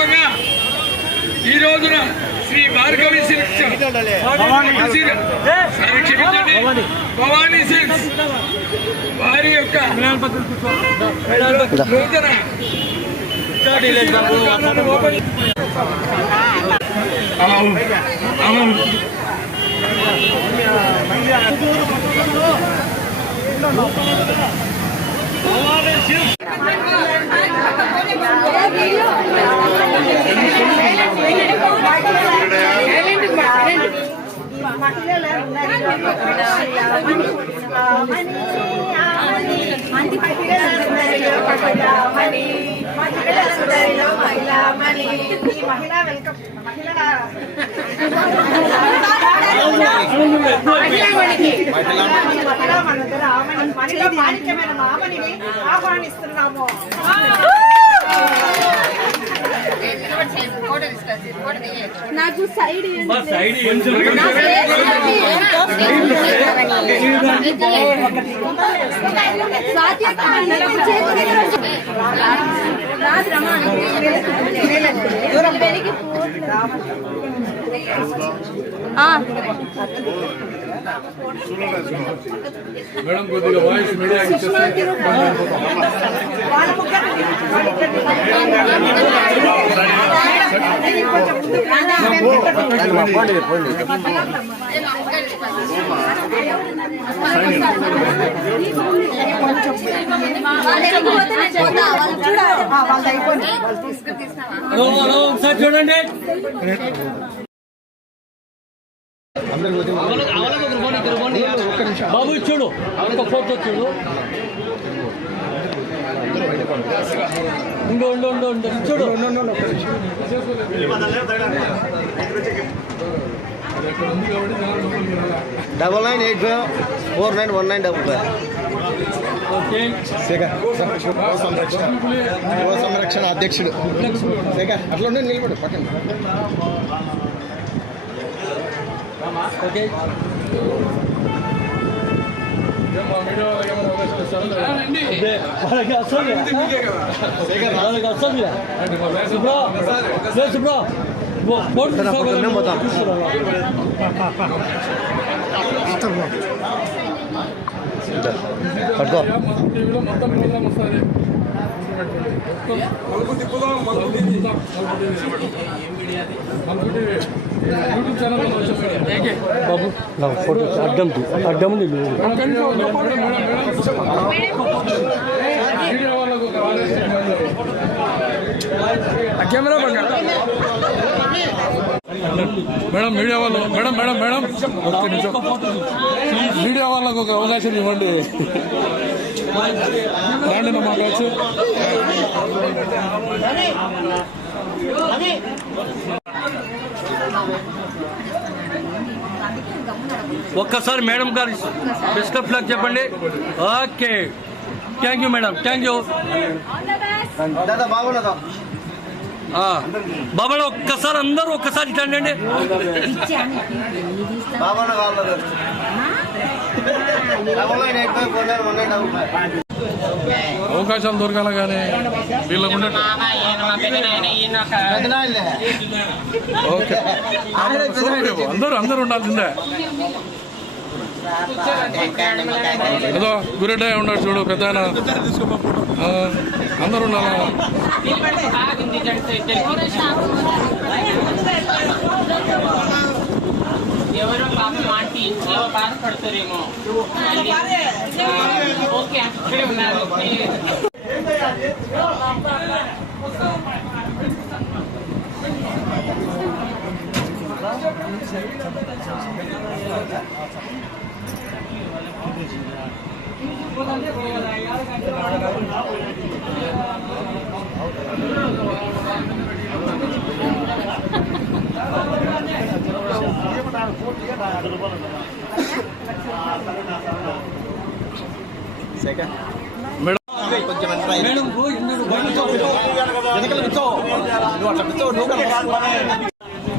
సందర్భంగా ఈ రోజున శ్రీ భార్గవి సిల్క్స్ క్షమించండి భవానీ సిల్క్స్ వారి యొక్క నూతన అవును అవును మహిళా వెల్కమ్ మహిళా మాణిక్యమైన ఆహ్వానిస్తున్నాము கொஞ்சம் మేడం కొద్దిగా వాయిస్ మీడియాకి ఇచ్చేస్తే వాళ్ళ ముగ్గురు వాళ్ళది అయిపోయింది ఒకసారి చూడండి బాబు ఇది చూడు ఒక ఫోటో చూడు. ఉండు ఉండు ఉండు ఉండు. చూడు. Double nine eight five four nine one nine double five. Shekhar. Go సంరక్షణ అధ్యక్షుడు. శేఖర్ అట్లా ఉండి నిలబడు పక్కన. ఓకే. వాళ్ళకి సుబ్రా తీసుకోగలరు. తీసుకురా. పట్టుకో బాబు నా ఫోటో అడ్డం తీ. అడ్డం ఆదేశం కెమెరా మేడం మీడియా వాళ్ళు మేడం మేడం మేడం. ఒక్క నిమిషం మీడియా వాళ్ళకు ఒక అవకాశం ఇవ్వండి. రాండి మా బ్యాచ్ ఒక్కసారి మేడం గారి బెస్ట్ ఆఫ్ లక్ చెప్పండి. Okay. Thank you madam. Thank you. దాదా బాగున్నదా బాబాలో ఒక్కసారి అందరూ ఒక్కసారి ఇట్లండి అవకాశాలు దొరకాల కానీ వీళ్ళకు ఓకే. అందరూ అందరూ ఉండాల్సిందే. ఏదో గురెడ్డ ఉన్నాడు చూడు పెద్ద ఆయన. అందరూ ఎవరో పాపం ఆంటీ ఇంట్లో బాధపడతారేమో ఓకే అక్కడే ఉన్నారు మేడం వెనకాల కూర్చో నువ్వు అట్లా కూర్చో నువ్వు కదా.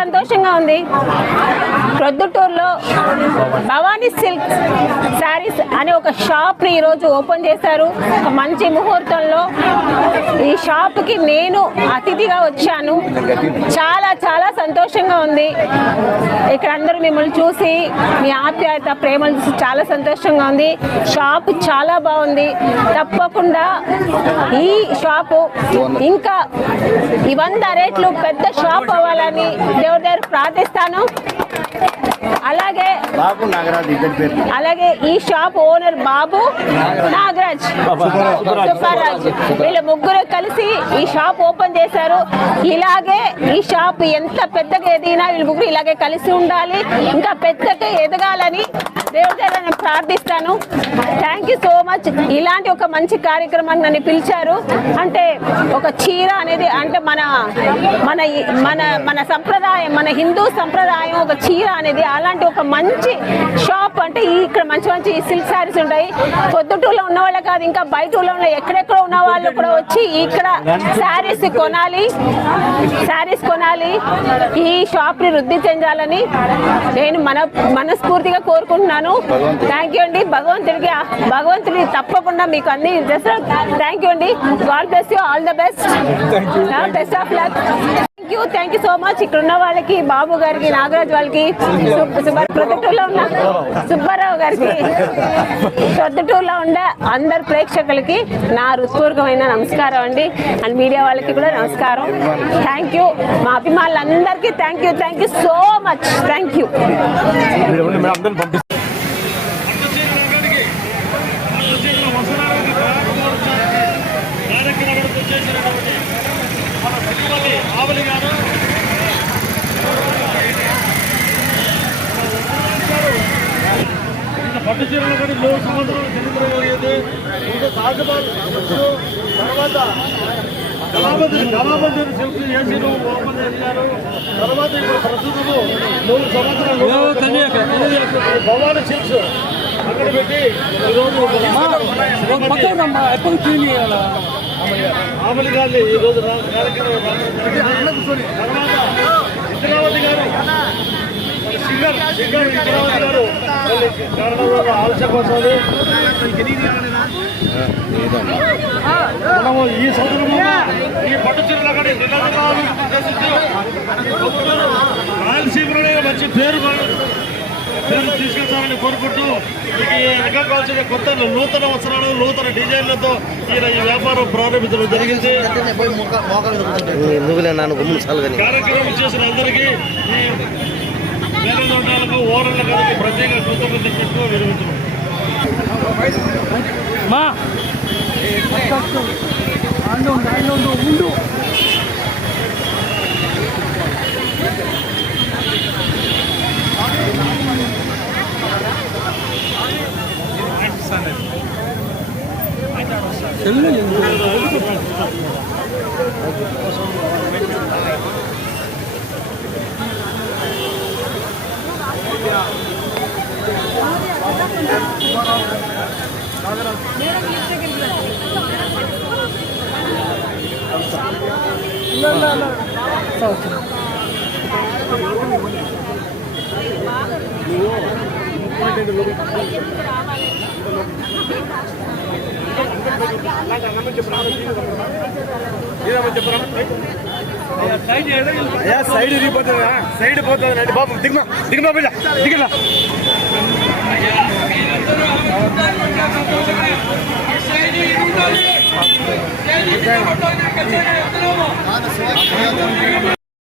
సంతోషంగా ఉంది. ప్రొద్దుటూరులో భవానీ సిల్క్ శారీస్ అనే ఒక షాప్ని ఈరోజు ఓపెన్ చేశారు. మంచి ముహూర్తంలో ఈ షాప్కి నేను అతిథిగా వచ్చాను. చాలా చాలా సంతోషంగా ఉంది. ఇక్కడ అందరూ మిమ్మల్ని చూసి మీ ఆప్యాయత ప్రేమలు చూసి చాలా సంతోషంగా ఉంది. షాప్ చాలా బాగుంది. తప్పకుండా ఈ షాపు ఇంకా ఈ వంద రేట్లు పెద్ద షాప్ అవ్వాలని దేవుడి దగ్గర ప్రార్థిస్తాను. అలాగే బాబు నాగరాజు ఇద్దరి పేరు. అలాగే ఈ షాప్ ఓనర్ బాబు నాగరాజ్. సుబ్బారాజ్. వీళ్ళ ముగ్గురు కలిసి ఈ షాప్ ఓపెన్ చేశారు. ఇలాగే ఈ షాప్ ఎంత పెద్దగా ఎదిగినా వీళ్ళ ముగ్గురు ఇలాగే కలిసి ఉండాలి. ఇంకా పెద్దగా ఎదగాలని దేవుడి నేను ప్రార్థిస్తాను. థ్యాంక్ యూ సో మచ్ ఇలాంటి ఒక మంచి కార్యక్రమాన్ని నన్ను పిలిచారు. అంటే ఒక చీర అనేది అంటే మన మన మన మన సంప్రదాయం మన హిందూ సంప్రదాయం ఒక చీర అనేది అలాంటి ఒక మంచి షాప్ అంటే ఇక్కడ మంచి మంచి సిల్క్ శారీస్ ఉంటాయి. పొద్దుటూరులో ఉన్న వాళ్ళే కాదు ఇంకా బయట ఊళ్ళో ఎక్కడెక్కడ ఉన్న వాళ్ళు కూడా వచ్చి ఇక్కడ శారీస్ కొనాలి శారీస్ కొనాలి ఈ షాప్ని వృద్ధి చెందాలని నేను మన మనస్ఫూర్తిగా కోరుకుంటున్నాను. థ్యాంక్ యూ అండి. భగవంతుడికి భగవంతుడి తప్పకుండా మీకు అన్ని థ్యాంక్ యూ అండి. God bless you all the best best of luck thank you thank you so much ఇక్కడ ఉన్న వాళ్ళకి బాబు గారికి నాగరాజ్ వాళ్ళకి ప్రొద్దుటూరులో ఉన్న సుబ్బారావు గారికి ప్రొద్దుటూరులో ఉండే అందరు ప్రేక్షకులకి నా హృత్పూర్వకమైన నమస్కారం అండి. అండ్ మీడియా వాళ్ళకి కూడా నమస్కారం. థ్యాంక్ యూ మా అభిమానులందరికీ thank you thank you so much thank you పట్టు చీరలు కూడా మూడు సంవత్సరాలు చరిత్ర ముందు సాగుబాటు తర్వాత కళాబంధుని కళాబంధుని శిల్పి ఏసీలు ఓపెన్ చేశారు తర్వాత ఇప్పుడు ప్రస్తుతము మూడు సంవత్సరాలు భవానీ సిల్క్స్ అక్కడ పెట్టి ఈరోజు ఎప్పుడు క్లీన్ చేయాలా? ఈరోజు రా- కార్యక్రమం తర్వాత ఇంద్రావతి గారు. సింగర్ సింగర్ ఇంద్రావతి గారు. మళ్ళీ కారణం వల్ల ఆలస్యం మనము ఈ సంవత్సరము ఈ పట్టు చీరలు అక్కడ జిల్లాధికారులు రాయలసీమలోనే మంచి పేరు పేరు తీసుకెళ్తారని కోరుకుంటూ మీకు ఈ రకం కావాల్సిన కొత్త నూతన వస్త్రాలు నూతన డిజైన్లతో ఈయన ఈ వ్యాపారం ప్రారంభించడం జరిగింది. కార్యక్రమం చేసిన అందరికీ ఈ వేరే ప్రత్యేక విరమించడం మా. ఇంపార్టెంట్ సైడ్ ఇరిగిపోతుంది సైడ్ పోతుంది అండి బాబు దిగుమా దిగుమా బిడ్డ దిగలా